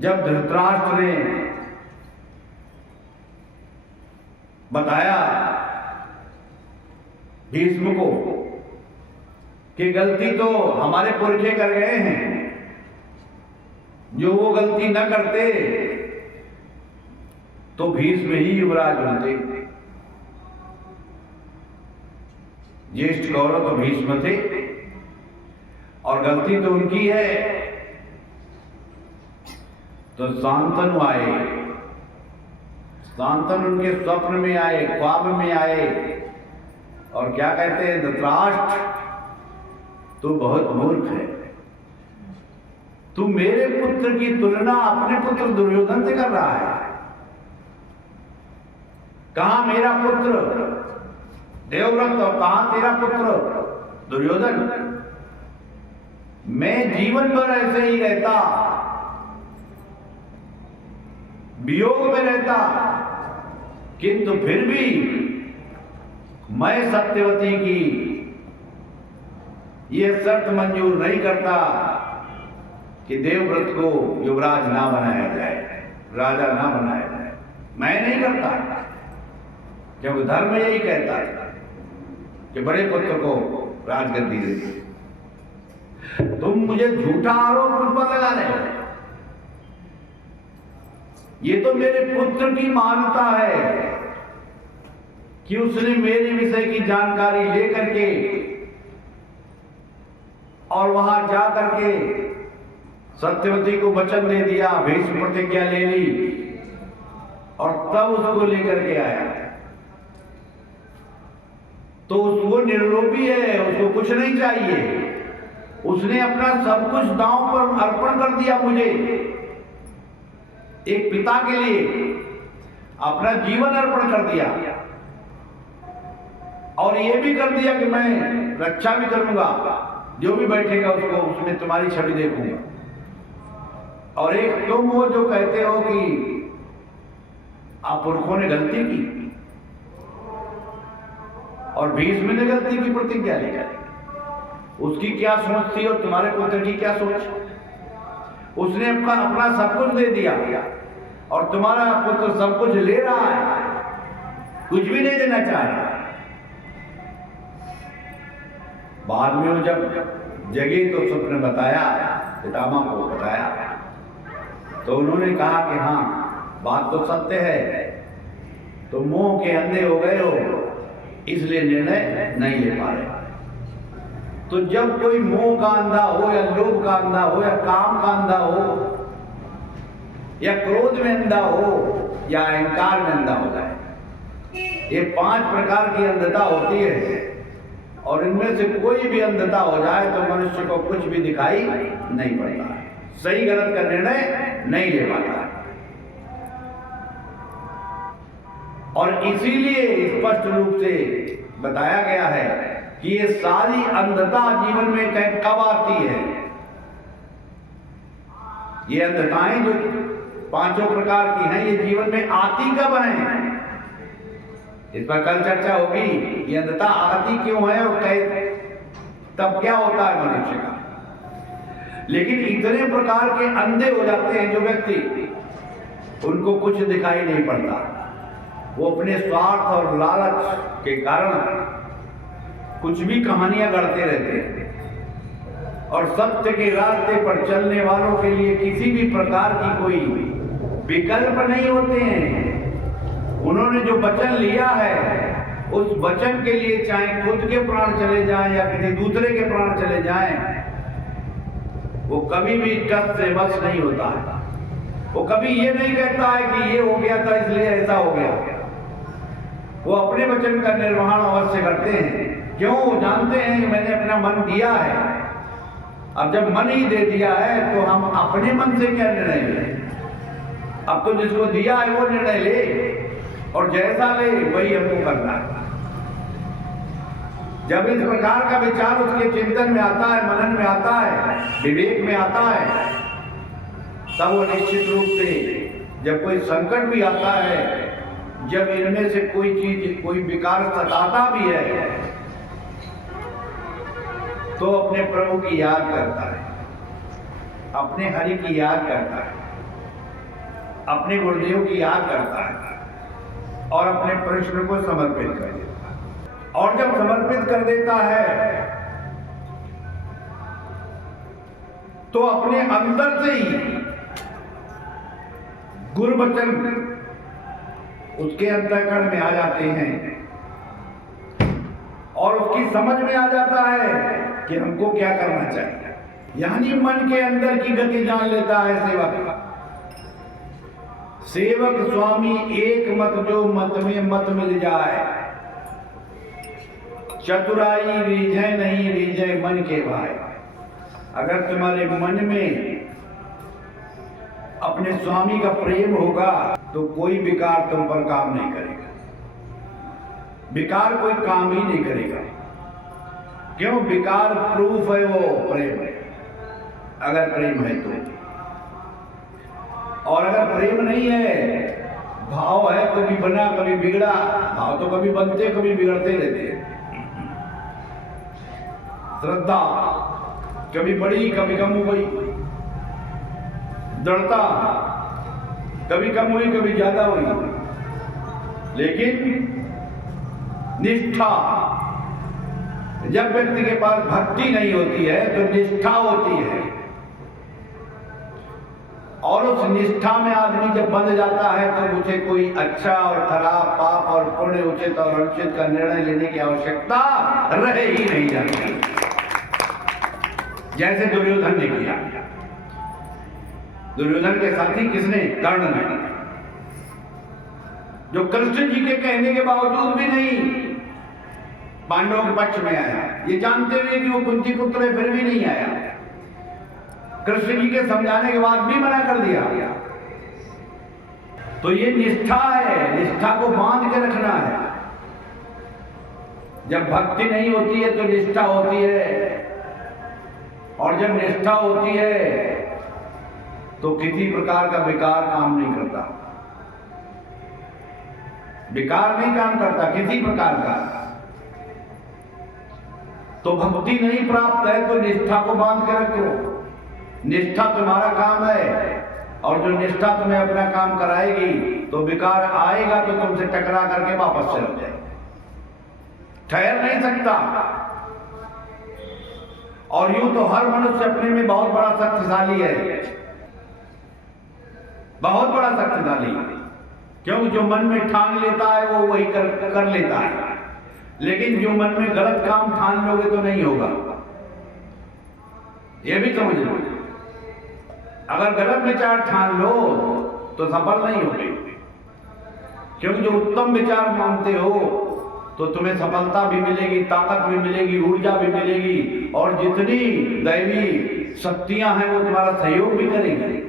जब धृतराष्ट्र ने बताया भीष्म को कि गलती तो हमारे पुरखे कर गए हैं, जो वो गलती न करते तो भीष्म ही युवराज होते। ज्येष्ठ गौरव तो भीष्म थे और गलती तो उनकी है। तो शांतनु आए, शांतनु उनके स्वप्न में आए, ख्वाब में आए और क्या कहते हैं, धृतराष्ट्र तू बहुत मूर्ख है, तू मेरे पुत्र की तुलना अपने पुत्र दुर्योधन से कर रहा है। कहां मेरा पुत्र देवव्रत और कहां तेरा पुत्र दुर्योधन। मैं जीवन भर ऐसे ही रहता, वियोग में रहता, किंतु फिर भी मैं सत्यवती की यह शर्त मंजूर नहीं करता कि देवव्रत को युवराज ना बनाया जाए, राजा ना बनाया जाए। मैं नहीं करता, क्योंकि धर्म यही कहता है कि बड़े पुत्र को राजगद्दी दे। तुम मुझे झूठा आरोप मुझ पर लगा रहे हो। ये तो मेरे पुत्र की मान्यता है कि उसने मेरे विषय की जानकारी लेकर के और वहां जाकर के सत्यवती को वचन दे दिया, भीष्म प्रतिज्ञा ले ली और तब उसको लेकर के आया। तो वो निर्लोभी है, उसको कुछ नहीं चाहिए। उसने अपना सब कुछ दांव पर अर्पण कर दिया मुझे, एक पिता के लिए अपना जीवन अर्पण कर दिया और ये भी कर दिया कि मैं रक्षा भी करूंगा, जो भी बैठेगा उसको उसमें तुम्हारी छवि देखूंगा। और एक तुम वो जो कहते हो कि आप पुरखों ने गलती की और भीष्म ने गलती की प्रतिज्ञा ली, उसकी क्या सोच थी और तुम्हारे पुत्र की क्या सोच। उसने अपना सब कुछ दे दिया और तुम्हारा पुत्र सब कुछ ले रहा है, कुछ भी नहीं देना चाह रहा। बाद में वो जब जगे तो स्वप्न बताया, पितामह को बताया, तो उन्होंने कहा कि हाँ बात तो सत्य है, तो मोह के अंधे हो गए हो, इसलिए निर्णय नहीं ले पा रहे। तो जब कोई मोह का अंधा हो या लोभ का अंधा हो या काम का अंधा हो या क्रोध में अंधा हो या अहंकार में अंधा हो जाए, ये 5 प्रकार की अंधता होती है और इनमें से कोई भी अंधता हो जाए तो मनुष्य को कुछ भी दिखाई नहीं पड़ता, सही गलत का निर्णय नहीं ले पाता। और इसीलिए स्पष्ट रूप से बताया गया है कि ये सारी अंधता जीवन में कब आती है। ये अंधताएं जो 5 प्रकार की हैं, ये जीवन में आती कब हैं, इस पर कल चर्चा होगी। ये अंधता आती क्यों है और तब क्या होता है मनुष्य का। लेकिन इतने प्रकार के अंधे हो जाते हैं जो व्यक्ति, उनको कुछ दिखाई नहीं पड़ता। वो अपने स्वार्थ और लालच के कारण कुछ भी कहानियां गढ़ते रहते हैं और सत्य के रास्ते पर चलने वालों के लिए किसी भी प्रकार की कोई विकल्प नहीं होते हैं। उन्होंने जो वचन लिया है उस वचन के लिए चाहे खुद के प्राण चले जाएं या किसी दूसरे के प्राण चले जाएं, वो कभी भी टस से बस नहीं होता है। वो कभी ये नहीं कहता है कि ये हो गया था इसलिए ऐसा हो गया। वो अपने वचन का निर्वहन अवश्य करते हैं। क्यों? जानते हैं कि मैंने अपना मन दिया है। अब जब मन ही दे दिया है तो हम अपने मन से क्या निर्णय लें। अब तो जिसको दिया है वो निर्णय ले और जैसा ले वही हमको करना है। जब इस प्रकार का विचार उसके चिंतन में आता है, मनन में आता है, विवेक में आता है, तब वो निश्चित रूप से जब कोई संकट भी आता है, जब इनमें से कोई चीज कोई विकार सताता भी है, तो अपने प्रभु की याद करता है, अपने हरि की याद करता है। अपने गुरुदेव की याद करता है और अपने प्रश्न को समर्पित कर देता है। और जब समर्पित कर देता है तो अपने अंदर से ही गुरुवचन उसके अंतःकरण में आ जाते हैं और उसकी समझ में आ जाता है कि हमको क्या करना चाहिए। यानी मन के अंदर की गति जान लेता है सेवक। सेवक स्वामी एक मत जो मत में मत मिल जाए, चतुराई रीझे नहीं रीझे मन के भाई। अगर तुम्हारे मन में अपने स्वामी का प्रेम होगा तो कोई विकार तुम पर काम नहीं करेगा, विकार कोई काम ही नहीं करेगा। क्यों? विकार प्रूफ है वो प्रेम है, अगर प्रेम है तो। और अगर प्रेम नहीं है, भाव है, कभी बना कभी बिगड़ा। भाव तो कभी बनते कभी बिगड़ते रहते हैं। श्रद्धा कभी बढ़ी कभी कम हो गई, दृढ़ता कभी कम हुई कभी ज्यादा हुई। लेकिन निष्ठा, जब व्यक्ति के पास भक्ति नहीं होती है तो निष्ठा होती है, और उस निष्ठा में आदमी जब बंध जाता है तो उसे कोई अच्छा और खराब, पाप और पुण्य, उचित और अनुचित का निर्णय लेने की आवश्यकता रह ही नहीं जाती, जैसे दुर्योधन ने किया। दुर्योधन के साथी किसने? कर्ण ने, जो कृष्ण जी के कहने के बावजूद भी नहीं पांडवों के पक्ष में आया, ये जानते हुए कि वो कुंती पुत्र है फिर भी नहीं आया। कृष्ण जी के समझाने के बाद भी मना कर दिया। तो ये निष्ठा है, निष्ठा को बांध के रखना है। जब भक्ति नहीं होती है तो निष्ठा होती है, और जब निष्ठा होती है तो किसी प्रकार का विकार काम नहीं करता, विकार नहीं काम करता किसी प्रकार का। तो भक्ति नहीं प्राप्त है तो निष्ठा को बांध के रखो। निष्ठा तुम्हारा काम है, और जो निष्ठा तुम्हें अपना काम कराएगी तो विकार आएगा तो तुमसे टकरा करके वापस चल जाए, ठहर नहीं सकता। और यूं तो हर मनुष्य अपने में बहुत बड़ा शक्तिशाली है, बहुत बड़ा शक्तिशाली, क्योंकि जो मन में ठान लेता है वो वही कर लेता है। लेकिन जो मन में गलत काम ठान लोगे तो नहीं होगा, ये भी समझ लो। अगर गलत विचार ठान लो तो सफल नहीं होगे, क्योंकि जो उत्तम विचार मानते हो तो तुम्हें सफलता भी मिलेगी, ताकत भी मिलेगी, ऊर्जा भी मिलेगी, और जितनी दैवी शक्तियां हैं वो तुम्हारा सहयोग भी करेंगे।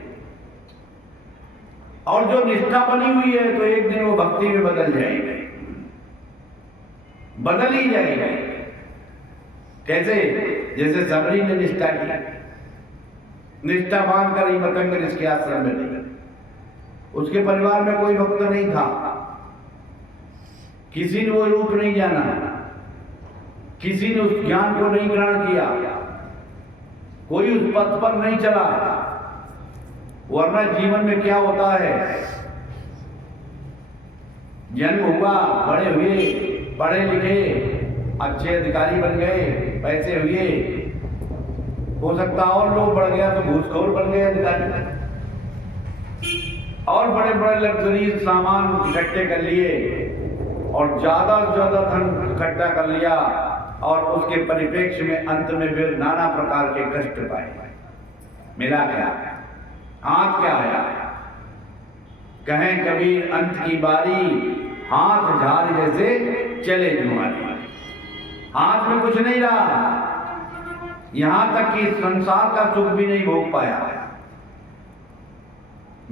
और जो निष्ठा बनी हुई है तो एक दिन वो भक्ति में बदल जाएगी, बदल ही जाएगी। कैसे? जैसे सबरी ने निष्ठा की, निष्ठा बांध कर ही मतंग इसके आश्रम में नहीं, उसके परिवार में कोई भक्त नहीं था, किसी ने वो रूप नहीं जाना, किसी ने उस ज्ञान को नहीं ग्रहण किया, कोई उस पथ पर नहीं चला। वरना जीवन में क्या होता है, जन्म हुआ, बड़े हुए, पढ़े लिखे, अच्छे अधिकारी बन गए, पैसे हुए, हो सकता और लोग बढ़ गया तो घूसखोर बन गए अधिकारी, और बड़े बड़े लग्जरी सामान इकट्ठे कर लिए और ज्यादा से ज्यादा धन इकट्ठा कर लिया, और उसके परिप्रेक्ष्य में अंत में फिर नाना प्रकार के कष्ट पाए। मिला क्या? हाथ क्या आया? कहें कबीर अंत की बारी, हाथ झाड़ जैसे चले जुआरी। हाथ में कुछ नहीं रहा, यहां तक कि संसार का सुख भी नहीं भोग पाया।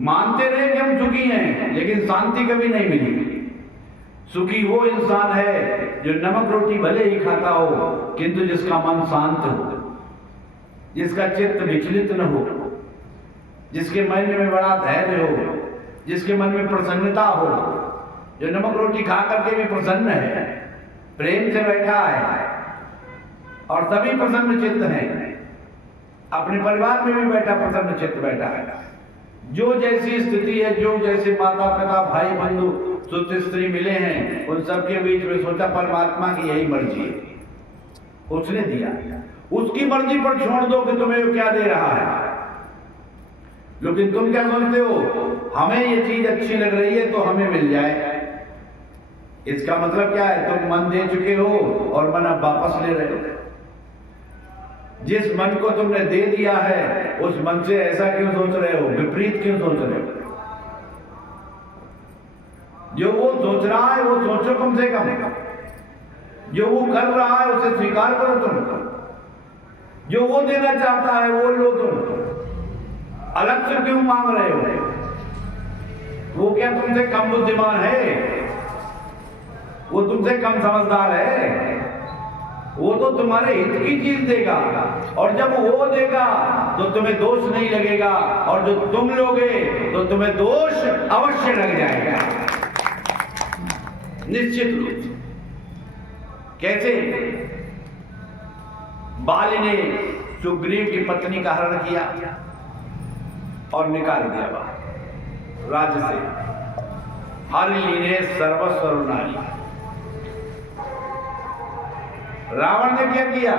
मानते रहे कि हम सुखी हैं, लेकिन शांति कभी नहीं मिली। सुखी वो इंसान है जो नमक रोटी भले ही खाता हो, किंतु जिसका मन शांत हो, जिसका चित्त विचलित न हो, जिसके मन में बड़ा धैर्य हो, जिसके मन में प्रसन्नता हो, जो नमक रोटी खा करके भी प्रसन्न है, प्रेम से बैठा है, और सभी प्रसन्न चित्त हैं, अपने परिवार में भी बैठा प्रसन्न चित्त बैठा है, जो जैसी स्थिति है, जो जैसे माता पिता भाई बंधु सुत स्त्री मिले हैं, उन सबके बीच में सोचा परमात्मा की यही मर्जी है, उसने दिया, उसकी मर्जी पर छोड़ दो कि तुम्हें वो क्या दे रहा है। लेकिन तुम क्या सोचते हो, हमें ये चीज अच्छी लग रही है तो हमें मिल जाए। इसका मतलब क्या है, तुम मन दे चुके हो और मन अब वापस ले रहे हो। जिस मन को तुमने दे दिया है उस मन से ऐसा क्यों सोच रहे हो, विपरीत क्यों सोच रहे हो। जो वो सोच रहा है वो सोचो कम से कम, जो वो कर रहा है उसे स्वीकार करो तुम, जो वो देना चाहता है वो लो तुम, अलग से क्यों मांग रहे हो। वो क्या तुमसे कम बुद्धिमान है, वो तुमसे कम समझदार है, वो तो तुम्हारे हित की चीज देगा, और जब वो देगा तो तुम्हें दोष नहीं लगेगा, और जो तुम लोगे तो तुम्हें दोष अवश्य लग जाएगा, निश्चित रूप से। कैसे? बाली ने सुग्रीव की पत्नी का हरण किया और निकाल दिया बाहर राज्य से। हर लीने सर्वस्व नारी। रावण ने क्या किया,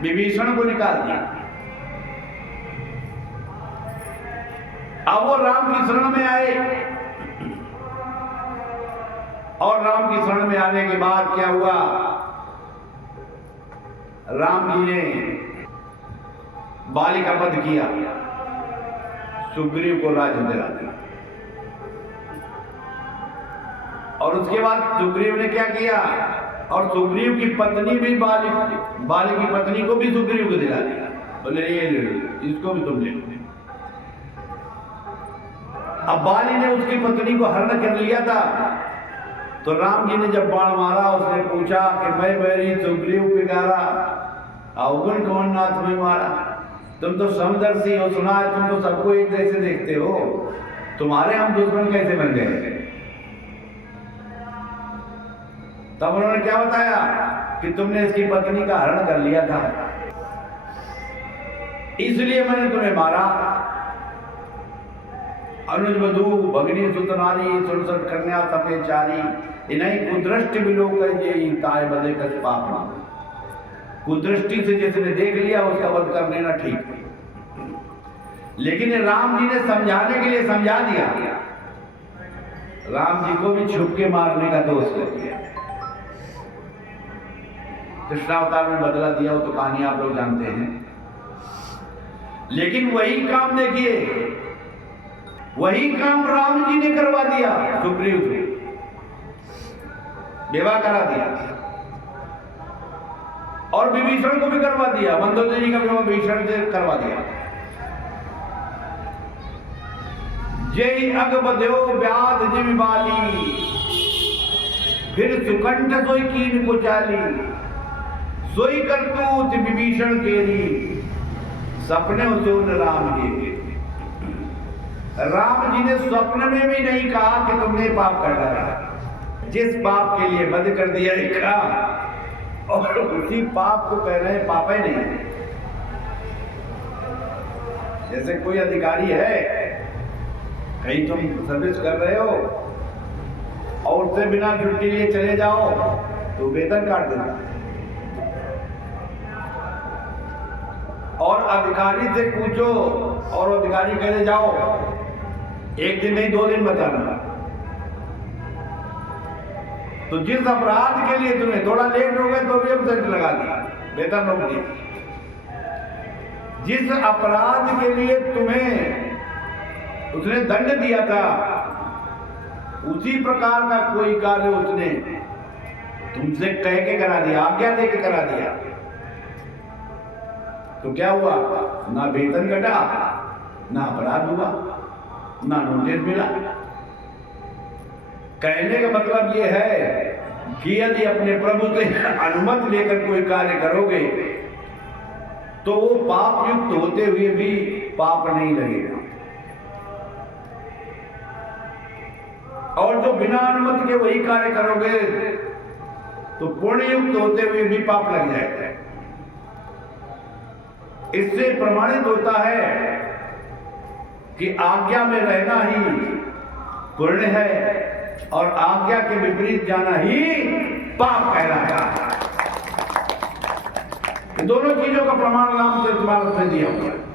विभीषण को निकाल दिया। अब वो राम की शरण में आए, और राम की शरण में आने के बाद क्या हुआ, राम जी ने बाली का वध किया, सुग्रीव को राज्य दिला दिया। और उसके बाद सुग्रीव ने क्या किया, और सुग्रीव की पत्नी भी बाली की पत्नी को भी सुग्रीव को दिला दिया। बोले ये ले लो, इसको भी तुम ले लो। अब बाली ने उसकी पत्नी को हरण कर लिया था, तो राम जी ने जब बाण मारा, उसने पूछा कि मैं बैरी सुग्रीव पिगारा अवगुण कौन नाथ में मारा। तुम तो समदर्शी हो, सुना है तुम तो सबको एक जैसे देखते हो, तुम्हारे हम दुश्मन कैसे बन गए। तब उन्होंने क्या बताया कि तुमने इसकी पत्नी का हरण कर लिया था, इसलिए मैंने तुम्हें मारा। अनुज वधू भगनी सुत नारी, सुरसट कन्या सफेद चारी, इन्हीं कुदृष्टि विलोक ये ताय बदे कछ पाप ना। कुदृष्टि से जिसने देख लिया उसका वध कर लेना ठीक है, लेकिन राम जी ने समझाने के लिए समझा दिया। राम जी को भी छुप के मारने का दोष लग गया। कृष्णावतार में बदला दिया, वो तो कहानी आप लोग जानते हैं। लेकिन वही काम देखिए, वही काम राम जी ने करवा दिया, सुग्रीव से विवाह करा दिया, और विभीषण को भी करवा दिया। मंदोदरी का विवाह विभीषण से करवा दिया। जय अग बध्यो व्याध जिम बाली, फिर सुकंठ सोई कीन को चाली, सोई करतूत विभीषण केरी, सपने सोन राम के। राम जी ने स्वप्न में भी नहीं कहा कि तुमने पाप कर डाला। जिस पाप के लिए वध कर दिया लिखा, और उसी पाप को कह रहे हैं पाप ही नहीं। जैसे कोई अधिकारी है, कहीं तुम सर्विस कर रहे हो और उससे बिना छुट्टी लिए चले जाओ तो वेतन काट देता है। और अधिकारी से पूछो और अधिकारी कहते जाओ, एक दिन नहीं 2 दिन बताना। तो जिस अपराध के लिए तुम्हें थोड़ा लेट हो गए तो भी एब्सेंट लगा दिया, वेतन रोक दिया। जिस अपराध के लिए तुम्हें उसने दंड दिया था, उसी प्रकार का कोई कार्य उसने तुमसे कह के करा दिया, आज्ञा दे के करा दिया, तो क्या हुआ, ना वेतन घटा, ना अपराध हुआ, ना नोटिस मिला। कहने का मतलब यह है कि यदि अपने प्रभु से अनुमति लेकर कोई कार्य करोगे तो वो पाप युक्त होते हुए भी पाप नहीं लगेगा, और जो बिना अनुमति के वही कार्य करोगे तो पुण्य युक्त होते हुए भी पाप लग जाएगा। इससे प्रमाणित होता है कि आज्ञा में रहना ही पुण्य है और आज्ञा के विपरीत जाना ही पाप कहलाता है। दोनों चीजों का प्रमाण रामचरितमानस में दिया हुआ है।